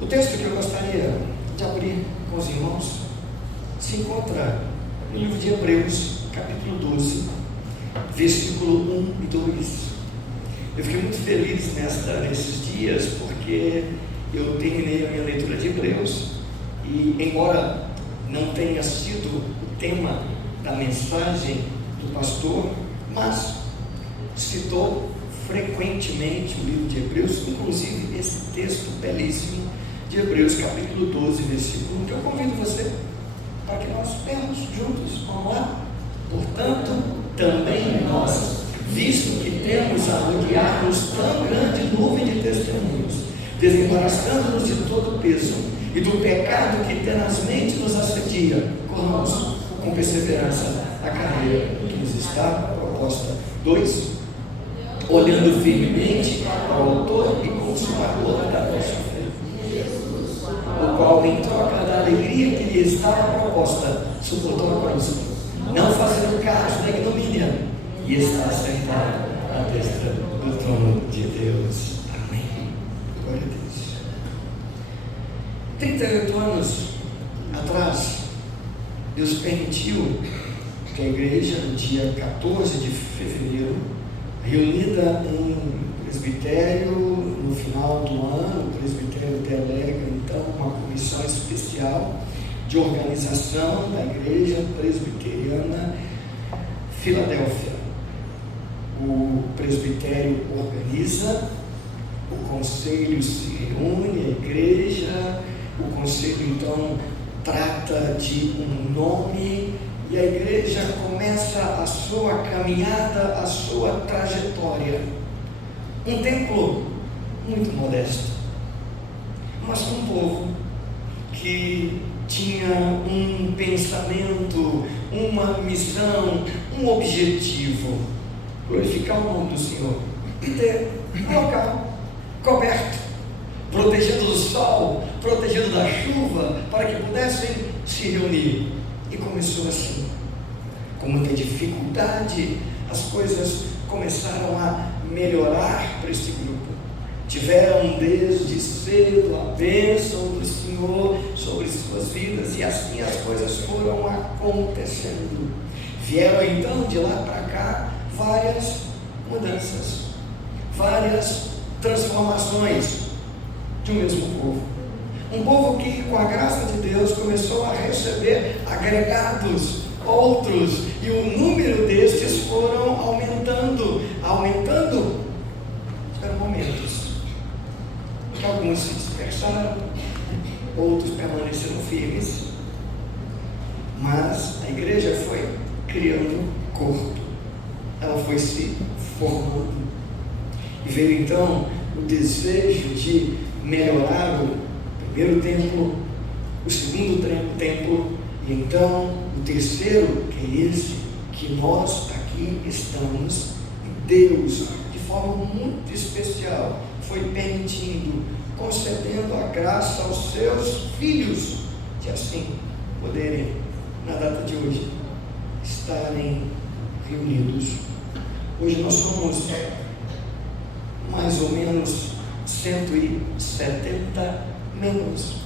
O texto que eu gostaria de abrir com os irmãos se encontra no livro de Hebreus, capítulo 12, versículo 1 e 2. Eu fiquei muito feliz nesses dias, porque eu terminei a minha leitura de Hebreus, e embora não tenha sido o tema da mensagem do pastor, mas citou frequentemente o livro de Hebreus, inclusive esse texto belíssimo de Hebreus, capítulo 12, versículo 1, que eu convido você para que nós lemos juntos. Vamos lá? Portanto, também nós, visto que temos a rodear-nos tão grande nuvem de testemunhos, desembaraçando-nos de todo o peso e do pecado que tenazmente nos assedia, corramos com perseverança a carreira que nos está proposta. 2. Olhando firmemente ao autor e consumador da nossa fé, o qual, em troca da alegria que lhe estava proposta, suportou a cruz, não fazendo caso da ignomínia, e está sentado à destra do trono de Deus. Amém. Glória a Deus. 38 anos atrás, Deus permitiu que a igreja, no dia 14 de fevereiro, reunida em presbitério no final do ano, o presbitério delega então uma comissão especial de organização da igreja presbiteriana Filadélfia. O presbitério organiza, o conselho se reúne, a igreja, o conselho então trata de um nome, e a igreja começa a sua caminhada, a sua trajetória. Um templo muito modesto, mas com um povo que tinha um pensamento, uma missão, um objetivo: glorificar o nome do Senhor e ter um local coberto, protegido do sol, protegido da chuva, para que pudessem se reunir. E começou assim, com muita dificuldade. As coisas começaram a melhorar para este grupo. Tiveram desde cedo a bênção do Senhor sobre suas vidas, e assim as coisas foram acontecendo. Vieram então de lá para cá várias mudanças, várias transformações de um mesmo povo. Um povo que, com a graça de Deus, começou a receber agregados, outros, e o número destes foram aumentando. Tiveram momentos que alguns se dispersaram, outros permaneceram firmes, mas a igreja foi criando corpo, ela foi se formando, e veio então o desejo de melhorar o primeiro templo, o segundo templo, e então o terceiro, que é esse que nós aqui estamos. E Deus, de forma muito especial, foi permitindo, concedendo a graça aos seus filhos, de assim poderem, na data de hoje, estarem reunidos. Hoje nós somos mais ou menos 170 membros.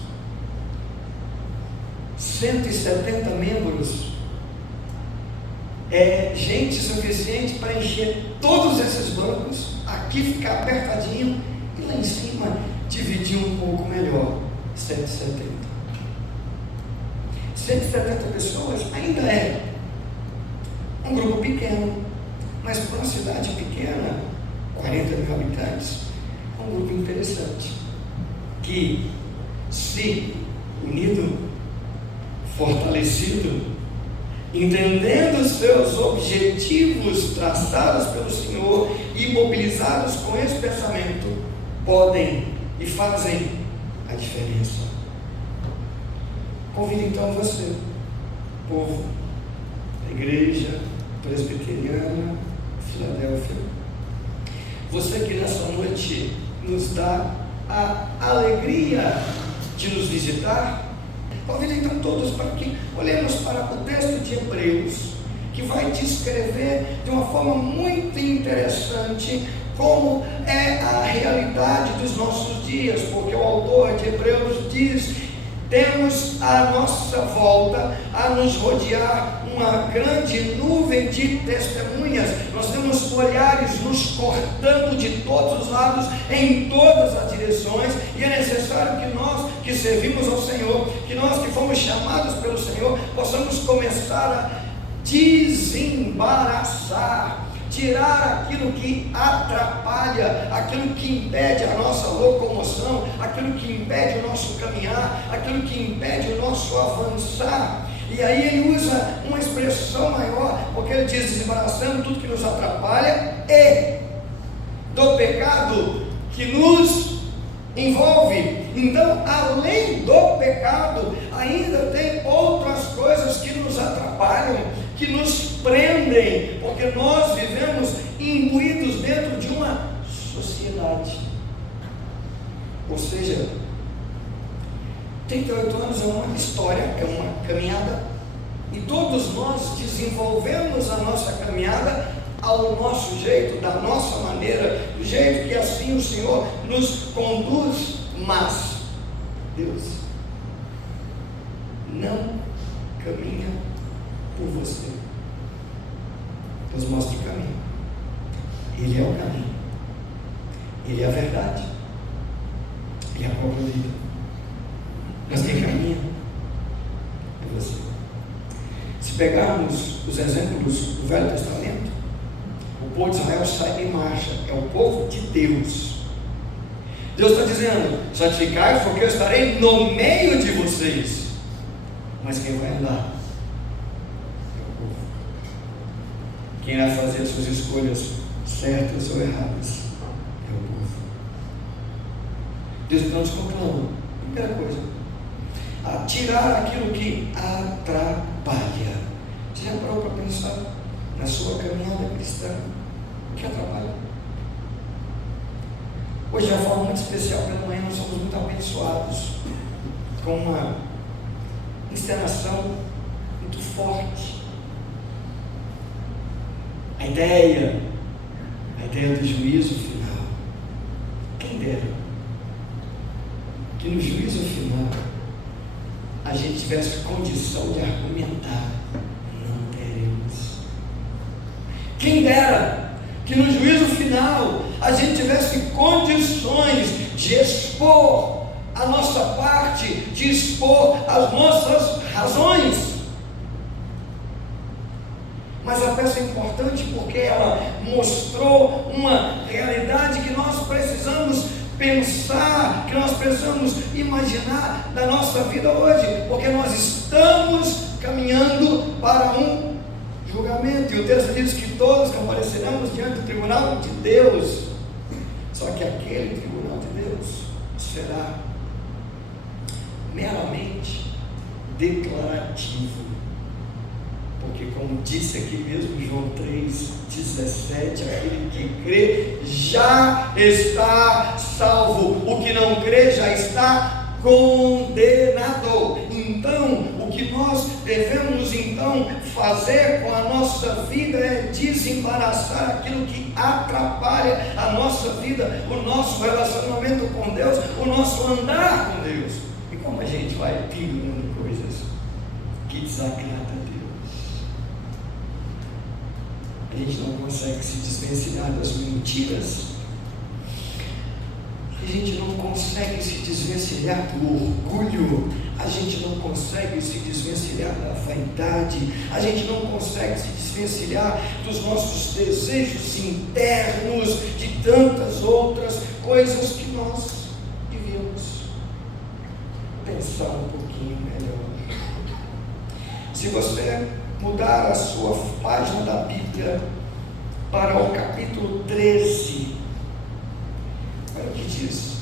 170 membros é gente suficiente para encher todos esses bancos, aqui ficar apertadinho e lá em cima dividir um pouco melhor. 170 pessoas ainda é um grupo pequeno, mas para uma cidade pequena, 40 mil habitantes, é um grupo interessante, que, se unido, fortalecido, entendendo os seus objetivos traçados pelo Senhor e mobilizados com esse pensamento, podem e fazem a diferença. Convido então você, povo da igreja presbiteriana Filadélfia, você que nessa noite nos dá a alegria de nos visitar, convido então todos para que olhemos para o texto de Hebreus, que vai descrever de uma forma muito interessante como é a realidade dos nossos dias, porque o autor de Hebreus diz: temos à nossa volta a nos rodear uma grande nuvem de testemunhas. Nós temos olhares nos cortando de todos os lados, em todas as direções, e é necessário que nós que servimos ao Senhor, que nós que fomos chamados pelo Senhor, possamos começar a desembaraçar, tirar aquilo que atrapalha, aquilo que impede a nossa locomoção, aquilo que impede o nosso caminhar, aquilo que impede o nosso avançar. E aí ele usa uma expressão maior, porque ele diz: desembaraçando tudo que nos atrapalha e do pecado que nos envolve. Então, além do pecado, ainda tem outras coisas que nos atrapalham, que nos prendem, porque nós vivemos imbuídos dentro de uma sociedade. Ou seja, 38 anos é uma história, é uma caminhada, e todos nós desenvolvemos a nossa caminhada ao nosso jeito, da nossa maneira, do jeito que assim o Senhor nos conduz. Mas Deus não caminha por você. Deus mostra o caminho. Ele é o caminho, Ele é a verdade, Ele é a própria vida. Mas quem caminha é você. Se pegarmos os exemplos do Velho Testamento, o povo de Israel sai em marcha, é o povo de Deus. Deus está dizendo: santificai-vos, porque eu estarei no meio de vocês. Mas quem vai andar é o povo. Quem vai fazer as suas escolhas certas ou erradas é o povo. Deus não nos conclama, primeira coisa, a tirar aquilo que atrapalha. Você já parou para pensar na sua caminhada cristã? O que atrapalha? Hoje, de uma forma muito especial, pela manhã, nós somos muito abençoados com uma encenação muito forte. A ideia do juízo final. Quem dera que no juízo final a gente tivesse condição de argumentar. Não teremos. Quem dera que no juízo final a gente tivesse condições de expor a nossa parte, de expor as nossas razões. Mas a peça é importante porque ela mostrou uma realidade que nós precisamos pensar, que nós precisamos imaginar da nossa vida hoje, porque nós estamos caminhando para um julgamento, e o texto diz que todos compareceremos diante do tribunal de Deus. Só que aquele tribunal de Deus será meramente declarativo, porque, como disse aqui mesmo João 3,17, aquele que crê já está salvo, o que não crê já está condenado. Então, o que nós devemos então fazer com a nossa vida é desembaraçar aquilo que atrapalha a nossa vida, o nosso relacionamento com Deus, o nosso andar com Deus. E como a gente vai pendurando coisas que desagradam a Deus, a gente não consegue se desvencilhar das mentiras, a gente não consegue se desvencilhar do orgulho, a gente não consegue se desvencilhar da vaidade, a gente não consegue se desvencilhar dos nossos desejos internos, de tantas outras coisas que nós devíamos pensar um pouquinho melhor. Se você mudar a sua página da Bíblia para o capítulo 13, olha o que diz,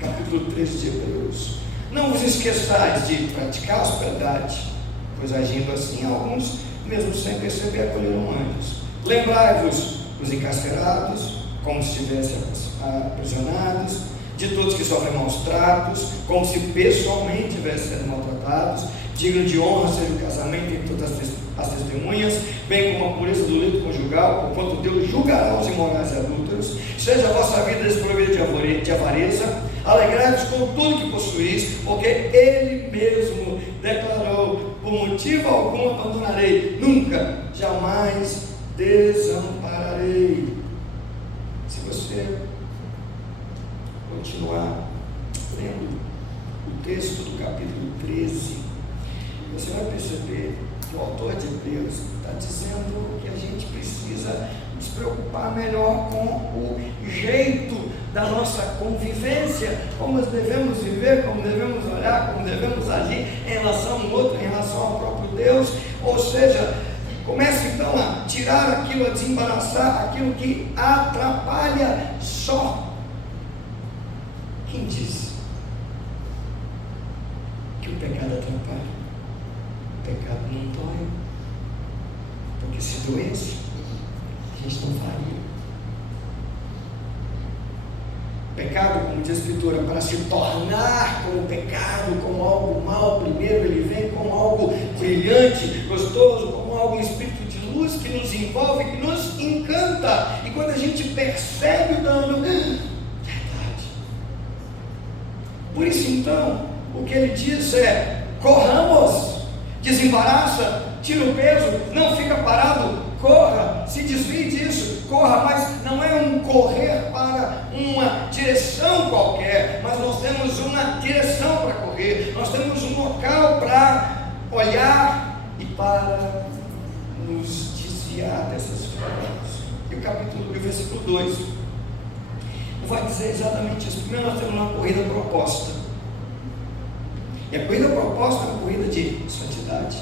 capítulo 13 de Hebreus: não vos esqueçais de praticar a hospitalidade, pois agindo assim alguns, mesmo sem perceber, acolheram anjos. Lembrai-vos dos encarcerados, como se estivessem aprisionados, de todos que sofrem maus tratos, como se pessoalmente tivessem sido maltratados. Digno de honra seja o casamento entre todas as testemunhas, bem como a pureza do leito conjugal, porquanto Deus julgará os imorais e adúlteros. Seja a vossa vida desprovida de avareza, alegrai-vos com tudo que possuís, porque Ele mesmo declarou: por motivo algum abandonarei, nunca, jamais desampararei. Se você continuar lendo o texto do capítulo 13, você vai perceber que o autor de Hebreus está dizendo que a gente precisa nos preocupar melhor com o jeito da nossa convivência, como nós devemos viver, como devemos olhar, como devemos agir em relação ao outro, em relação ao próprio Deus. Ou seja, comece então a tirar aquilo, a desembaraçar aquilo que atrapalha só. Quem disse que o pecado atrapalha? O pecado não dói, porque se doesse, a gente não faria. Pecado, como diz a Escritura, para se tornar como pecado, como algo mal, primeiro ele vem como algo brilhante, gostoso, como algo, um espírito de luz que nos envolve, que nos encanta, e quando a gente percebe o dano, verdade. Por isso então, o que ele diz é: corramos, desembaraça, tira o peso, não fica parado, corra, se desvie disso, corra, mas não é um correr para uma direção qualquer, mas nós temos uma direção para correr, nós temos um local para olhar e para nos desviar dessas coisas. E o versículo 2 vai dizer exatamente isso. Primeiro nós temos uma corrida proposta, e a corrida proposta é uma corrida de santidade,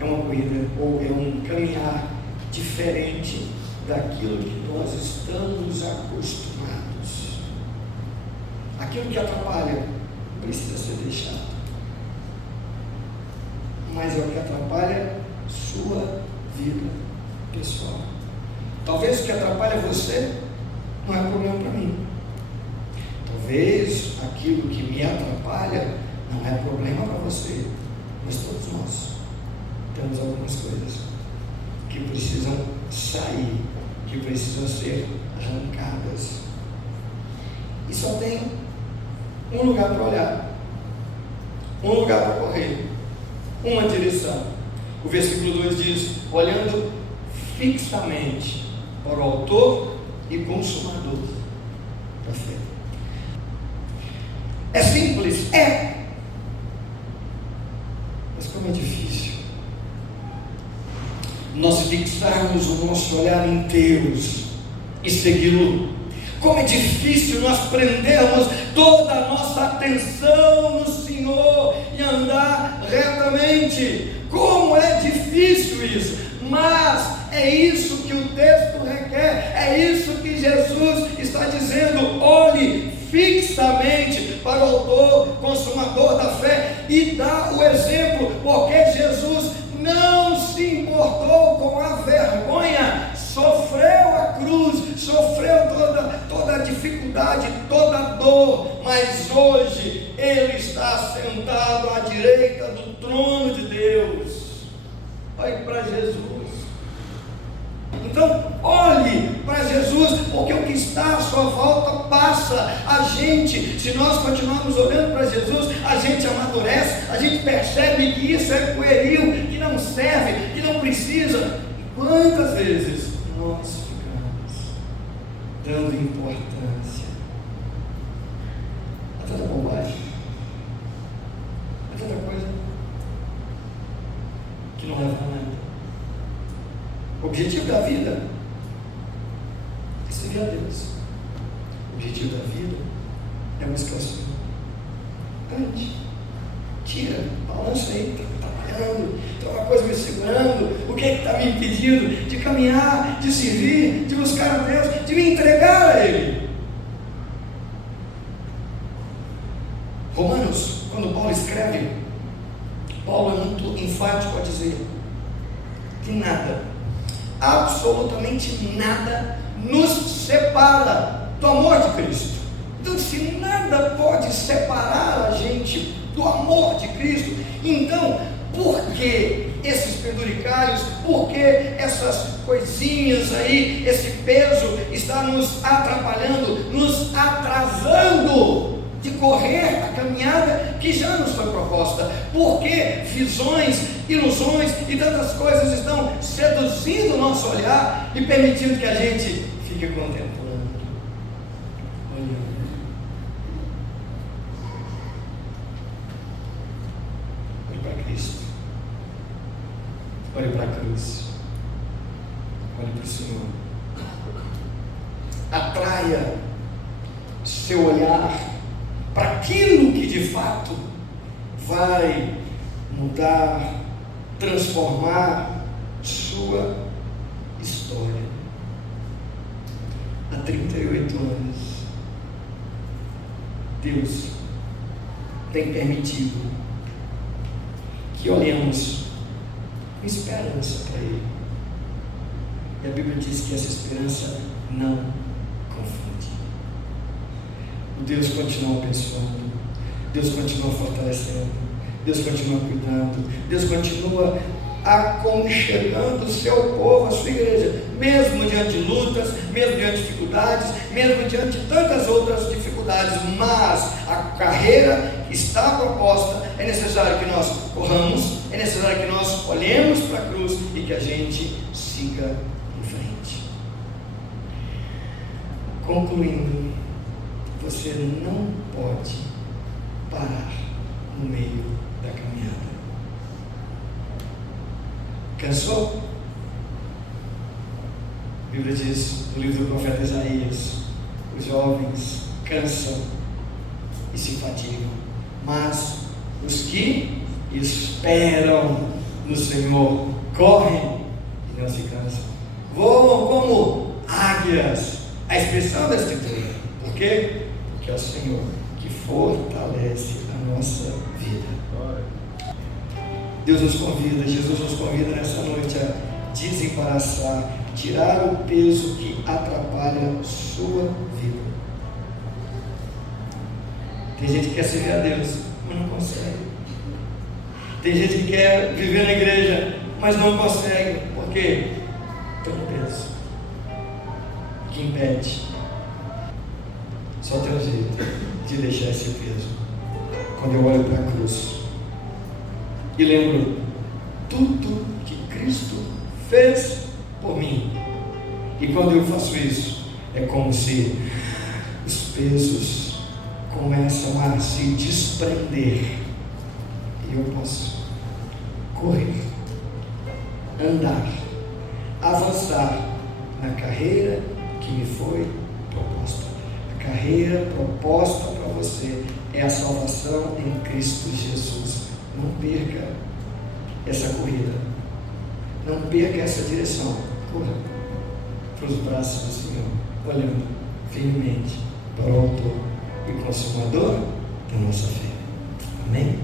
é uma corrida, ou é um caminhar diferente daquilo que nós estamos acostumados. Aquilo que atrapalha precisa ser deixado, mas é o que atrapalha sua vida pessoal. Talvez o que atrapalha você não é problema para mim. Talvez aquilo que me atrapalha não é problema para você, mas todos nós temos algumas coisas que precisam sair, que precisam ser arrancadas. E só tem um lugar para olhar, um lugar para correr, uma direção. O versículo 2 diz: olhando fixamente para o autor e consumador da fé. É simples? É. Mas como é difícil nós fixarmos o nosso olhar em Deus e segui-lo. Como é difícil nós prendermos toda a nossa atenção no Senhor e andar retamente. Como é difícil isso, mas é isso que o texto requer, é isso que Jesus está dizendo: olhe fixamente para o autor, consumador da fé, e dá o exemplo, porque Jesus não se importou com a vergonha, sofreu a cruz, sofreu toda a dificuldade, toda a dor, mas hoje Ele está sentado à direita do trono de Deus. Olhe para Jesus. Então, olhe para Jesus, porque o que está à sua volta passa. A gente, se nós continuarmos olhando para Jesus, a gente amadurece, a gente percebe que isso é pueril, que não serve, que não precisa. E quantas vezes nós ficamos dando importância a tanta bobagem, a tanta coisa que não leva a nada. O objetivo da vida é servir a Deus. O objetivo da vida é buscar o Senhor. Ande, tira, balança aí, está trabalhando, tem uma coisa me segurando. O que é que está me impedindo de caminhar, de servir, de buscar a Deus, de me entregar a Ele? Romanos, quando Paulo escreve, Paulo é muito enfático a dizer que nada, absolutamente nada, nos separa do amor de Cristo. Então, se nada pode separar a gente do amor de Cristo, então, por que esses penduricalhos? Por que essas coisinhas aí? Esse peso está nos atrapalhando, nos atrasando de correr a caminhada que já nos foi proposta. Por que visões, ilusões e tantas coisas estão seduzindo o nosso olhar e permitindo que a gente fique contemplando, olhando? Olhe para Cristo, olhe para a cruz, olhe para o Senhor. Atraia seu olhar para aquilo que de fato vai mudar, transformar sua história. Há 38 anos, Deus tem permitido que olhemos com esperança para Ele. E a Bíblia diz que essa esperança não confunde. O Deus continua abençoando, Deus continua fortalecendo, Deus continua cuidando, Deus continua aconchegando o seu povo, a sua igreja, mesmo diante de lutas, mesmo diante de dificuldades, mesmo diante de tantas outras dificuldades. Mas a carreira que está proposta, é necessário que nós corramos, é necessário que nós olhemos para a cruz e que a gente siga em frente. Concluindo, você não pode parar no meio da caminhada. Cansou? A Bíblia diz no livro do profeta Isaías: os jovens cansam e se fatigam, mas os que esperam no Senhor correm e não se cansam, voam como águias. A expressão da Escritura. Por quê? Porque é o Senhor que fortalece a nossa vida. Deus nos convida, Jesus nos convida nessa noite a desembaraçar, tirar o peso que atrapalha a sua vida. Tem gente que quer servir a Deus, mas não consegue. Tem gente que quer viver na igreja, mas não consegue. Por quê? Tem um peso que impede. Só tem um jeito de deixar esse peso. Quando eu olho para a cruz e lembro tudo que Cristo fez por mim, e quando eu faço isso, é como se os pesos começam a se desprender e eu posso correr, andar, avançar na carreira que me foi proposta. A carreira proposta para você é a salvação em Cristo Jesus. Não perca essa corrida, não perca essa direção. Corra para os braços do Senhor, olhando firmemente para o autor e consumador da nossa fé. Amém?